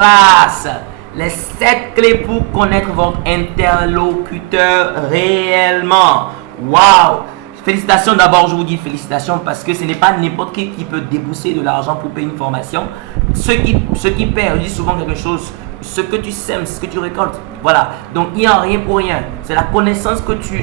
place. Les 7 clés pour connaître votre interlocuteur réellement. Waouh! Félicitations d'abord, je vous dis félicitations parce que ce n'est pas n'importe qui peut débourser de l'argent pour payer une formation. Ceux qui paient, je dis souvent quelque chose, ce que tu sèmes, c'est ce que tu récoltes. Voilà, donc il n'y a rien pour rien. C'est la connaissance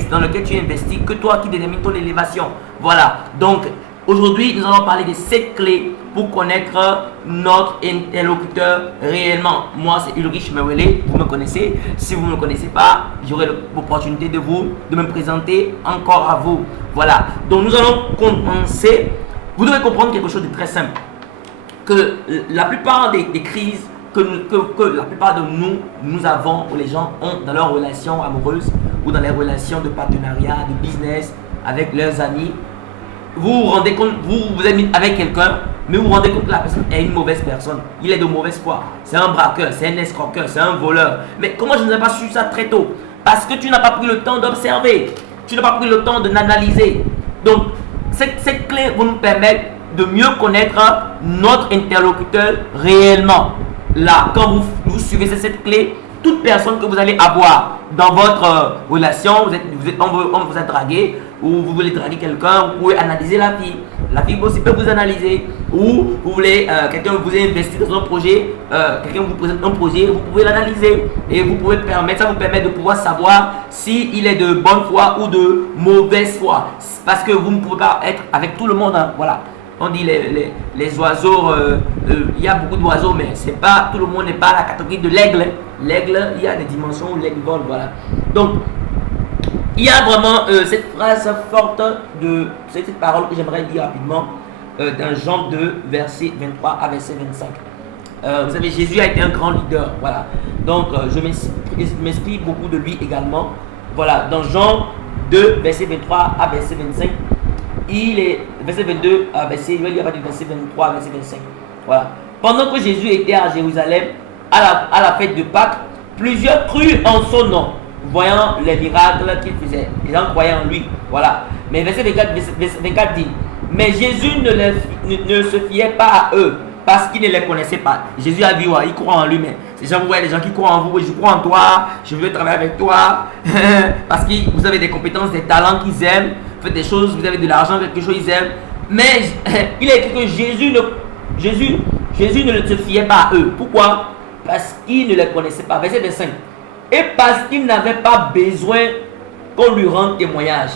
dans laquelle tu investis, que toi qui détermine ton élévation. Voilà, donc aujourd'hui, nous allons parler des 7 clés pour connaître notre interlocuteur réellement. Moi, c'est Ulrich Mewele, vous me connaissez. Si vous ne me connaissez pas, j'aurai l'opportunité de me présenter encore à vous. Voilà, donc nous allons commencer. Vous devez comprendre quelque chose de très simple. Que la plupart des crises que la plupart de nous avons, ou les gens ont dans leurs relations amoureuses, ou dans les relations de partenariat, de business, avec leurs amis, vous vous rendez compte, vous êtes avec quelqu'un, mais vous vous rendez compte que la personne est une mauvaise personne. Il est de mauvaise foi. C'est un braqueur, c'est un escroqueur, c'est un voleur. Mais comment je n'ai pas su ça très tôt? Parce que tu n'as pas pris le temps d'observer. Tu n'as pas pris le temps d'analyser. Donc, cette clé va nous permettre de mieux connaître notre interlocuteur réellement. Là, quand vous suivez cette clé, toute personne que vous allez avoir dans votre relation, on vous a dragué, ou vous voulez draguer quelqu'un, vous pouvez analyser la fille. La fille aussi peut vous analyser. Ou vous voulez, quelqu'un vous a investi dans un projet, quelqu'un vous présente un projet, vous pouvez l'analyser. Et ça vous permet de pouvoir savoir s'il est de bonne foi ou de mauvaise foi. Parce que vous ne pouvez pas être avec tout le monde. Hein, voilà. On dit les oiseaux, il y a beaucoup d'oiseaux, mais c'est pas, tout le monde n'est pas la catégorie de l'aigle. L'aigle, il y a des dimensions où l'aigle vole, voilà. Donc, il y a vraiment cette phrase forte cette parole que j'aimerais dire rapidement dans Jean 2, verset 23 à verset 25. Vous savez, Jésus a été un grand leader, voilà. Donc, je m'inspire beaucoup de lui également. Voilà, dans Jean 2, verset 23 à verset 25. Il est verset 22 à verset, je vais lire du verset 23 à verset 25. Voilà. Pendant que Jésus était à Jérusalem à la fête de Pâques, plusieurs crurent en son nom, voyant les miracles qu'il faisait. Les gens croyaient en lui. Voilà. Mais verset 24 dit, mais Jésus ne se fiait pas à eux parce qu'il ne les connaissait pas. Jésus a dit, ouais, il croit en lui, mais ces gens, vous voyez, les gens qui croient en vous, je crois en toi, je veux travailler avec toi, parce que vous avez des compétences, des talents qu'ils aiment. Faites des choses, vous avez de l'argent, quelque chose ils aiment. Mais il est écrit que Jésus ne se fiait pas à eux. Pourquoi? Parce qu'il ne les connaissait pas. Verset 25. Et parce qu'il n'avait pas besoin qu'on lui rende témoignage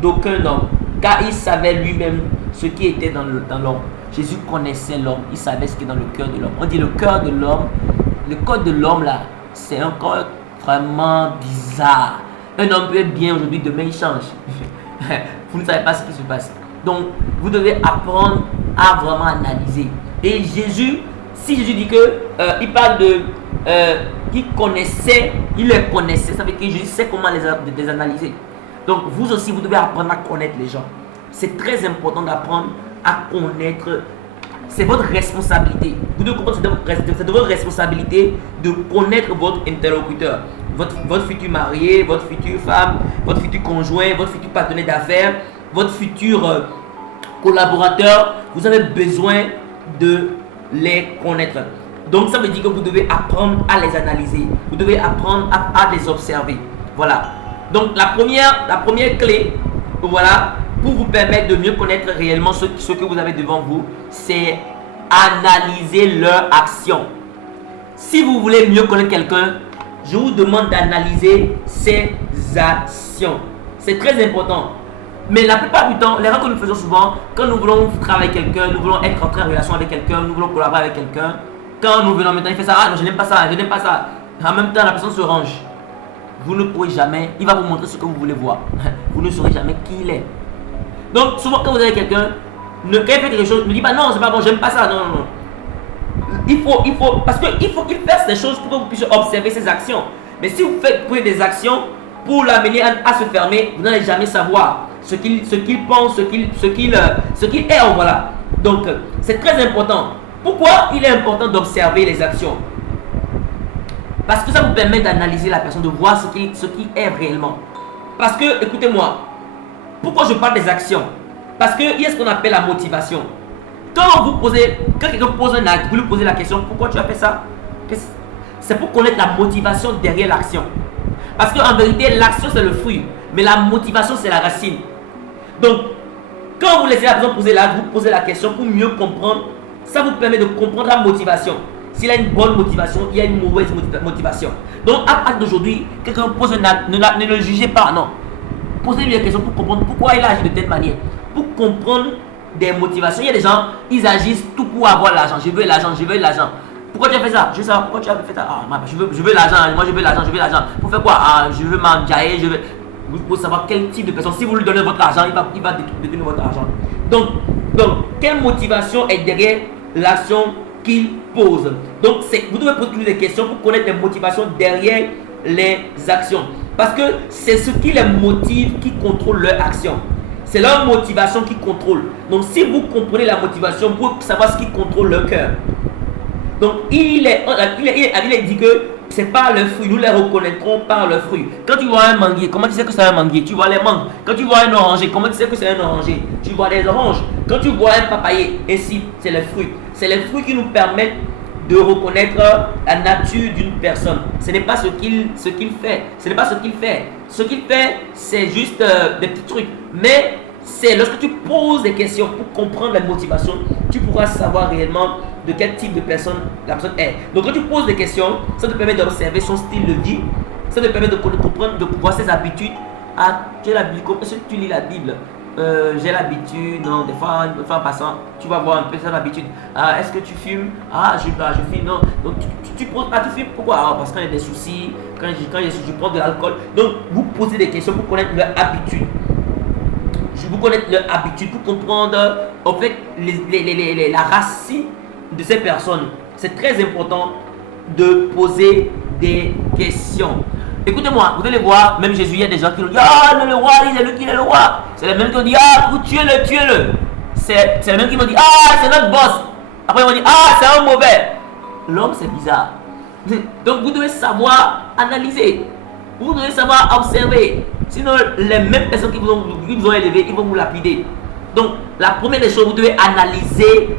d'aucun homme. Car il savait lui-même ce qui était dans l'homme. Jésus connaissait l'homme. Il savait ce qui est dans le cœur de l'homme. On dit le cœur de l'homme. Le cœur de l'homme là, c'est un corps vraiment bizarre. Un homme peut être bien aujourd'hui, demain il change. Vous ne savez pas ce qui se passe. Donc, vous devez apprendre à vraiment analyser. Et Jésus, si Jésus dit que il parle de qu'il connaissait, il les connaissait, ça veut dire que Jésus sait comment les analyser. Donc, vous aussi, vous devez apprendre à connaître les gens. C'est très important d'apprendre à connaître. C'est votre responsabilité. Vous devez comprendre, c'est de votre responsabilité de connaître votre interlocuteur. Votre futur marié, votre future femme, votre futur conjoint, votre futur partenaire d'affaires, votre futur collaborateur, vous avez besoin de les connaître. Donc ça veut dire que vous devez apprendre à les analyser. Vous devez apprendre à les observer. Voilà. Donc la première clé, voilà, pour vous permettre de mieux connaître réellement ce que vous avez devant vous, c'est analyser leur action. Si vous voulez mieux connaître quelqu'un, je vous demande d'analyser ses actions. C'est très important. Mais la plupart du temps, l'erreur que nous faisons souvent, quand nous voulons travailler avec quelqu'un, nous voulons être entré en relation avec quelqu'un, nous voulons collaborer avec quelqu'un, quand nous venons maintenant, il fait ça, ah non, je n'aime pas ça, je n'aime pas ça. En même temps, la personne se range. Vous ne pourrez jamais, il va vous montrer ce que vous voulez voir. Vous ne saurez jamais qui il est. Donc, souvent, quand vous avez quelqu'un, quand il fait quelque chose, ne dites pas non, c'est pas bon, j'aime pas ça, non, non, non. Parce qu'il faut qu'il fasse des choses pour que vous puissiez observer ses actions. Mais si vous prenez des actions pour l'amener à se fermer, vous n'allez jamais savoir ce qu'il pense, ce qu'il est, voilà. Donc, c'est très important. Pourquoi il est important d'observer les actions? Parce que ça vous permet d'analyser la personne, de voir ce qui est réellement. Parce que, écoutez-moi, pourquoi je parle des actions? Parce qu'il y a ce qu'on appelle la motivation. Quand quelqu'un pose un acte, vous lui posez la question, pourquoi tu as fait ça? C'est pour connaître la motivation derrière l'action. Parce qu'en vérité, l'action c'est le fruit, mais la motivation c'est la racine. Donc, quand vous laissez la personne vous posez la question pour mieux comprendre, ça vous permet de comprendre la motivation. S'il a une bonne motivation, il y a une mauvaise motivation. Donc, à partir d'aujourd'hui, quelqu'un pose ne le jugez pas, non. Posez-lui la question pour comprendre pourquoi il agit de telle manière. Pour comprendre des motivations. Il y a des gens, ils agissent tout pour avoir l'argent. Je veux l'argent, je veux l'argent. Pourquoi tu as fait ça? Je veux savoir pourquoi tu as fait ça. Ah, je veux l'argent, moi je veux l'argent, je veux l'argent. Pour faire quoi? Ah, je veux m'enjailler, je veux... Vous pouvez savoir quel type de personne. Si vous lui donnez votre argent, il va détourner votre argent. Donc, quelle motivation est derrière l'action qu'il pose? Donc, vous devez poser des questions pour connaître les motivations derrière les actions. Parce que c'est ce qui les motive qui contrôle leur action. C'est leur motivation qui contrôle. Donc, si vous comprenez la motivation, vous pouvez savoir ce qui contrôle leur cœur. Donc, il est dit que c'est par le fruit. Nous les reconnaîtrons par le fruit. Quand tu vois un manguier, comment tu sais que c'est un manguier? Tu vois les mangues. Quand tu vois un oranger, comment tu sais que c'est un oranger? Tu vois les oranges. Quand tu vois un papayer, ainsi, c'est les fruits. C'est les fruits qui nous permettent de reconnaître la nature d'une personne. Ce n'est pas ce qu'il fait. Ce n'est pas ce qu'il fait. Ce qu'il fait, c'est juste des petits trucs. Mais c'est lorsque tu poses des questions pour comprendre la motivation, tu pourras savoir réellement de quel type de personne la personne est. Donc quand tu poses des questions, ça te permet d'observer son style de vie. Ça te permet de comprendre, de voir ses habitudes. Ah, tu as l'habitude, est-ce que tu lis la Bible? J'ai l'habitude, non, des fois en passant, tu vas voir un peu cette habitude. Ah, est-ce que tu fumes? Ah, je fume, non. Donc tu fumes, pourquoi? Ah, parce qu'il y a des soucis, quand je prends de l'alcool. Donc vous posez des questions pour connaître leur habitude. Vous connaître leur habitude pour comprendre en fait la racine de ces personnes. C'est très important de poser des questions. Écoutez-moi, vous allez voir, même Jésus, il y a des gens qui nous disent ah, le roi, il est le roi. C'est les mêmes qui ont dit ah, tuez-le. C'est les mêmes qui vont dire ah, c'est notre boss. Après, ils vont dire ah, c'est un mauvais. L'homme, c'est bizarre. Donc, vous devez savoir analyser. Vous devez savoir observer. Sinon, les mêmes personnes qui vous ont élevé, ils vont vous lapider. Donc, la première des choses, vous devez analyser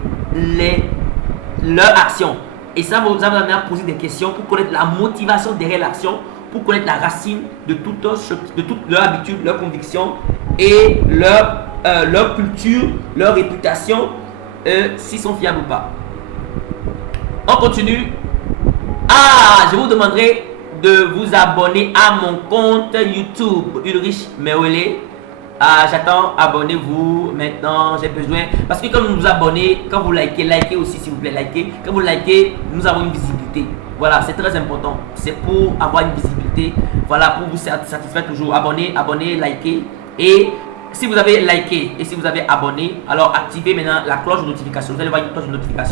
leurs actions. Et ça, vous allez amener à poser des questions pour connaître la motivation derrière l'action, pour connaître la racine de toute leur habitude, leur conviction et leur culture, leur réputation, s'ils sont fiables ou pas. On continue. Ah, je vous demanderai de vous abonner à mon compte YouTube Ulrich Mewele. J'attends, abonnez-vous maintenant, j'ai besoin. Parce que quand vous vous abonnez, quand vous likez aussi s'il vous plaît, likez. Quand vous likez, nous avons une visibilité. Voilà, c'est très important. C'est pour avoir une visibilité. Voilà, pour vous satisfaire toujours. Abonnez, likez. Et si vous avez liké et si vous avez abonné, alors activez maintenant la cloche de notification. Vous allez voir une cloche de notification.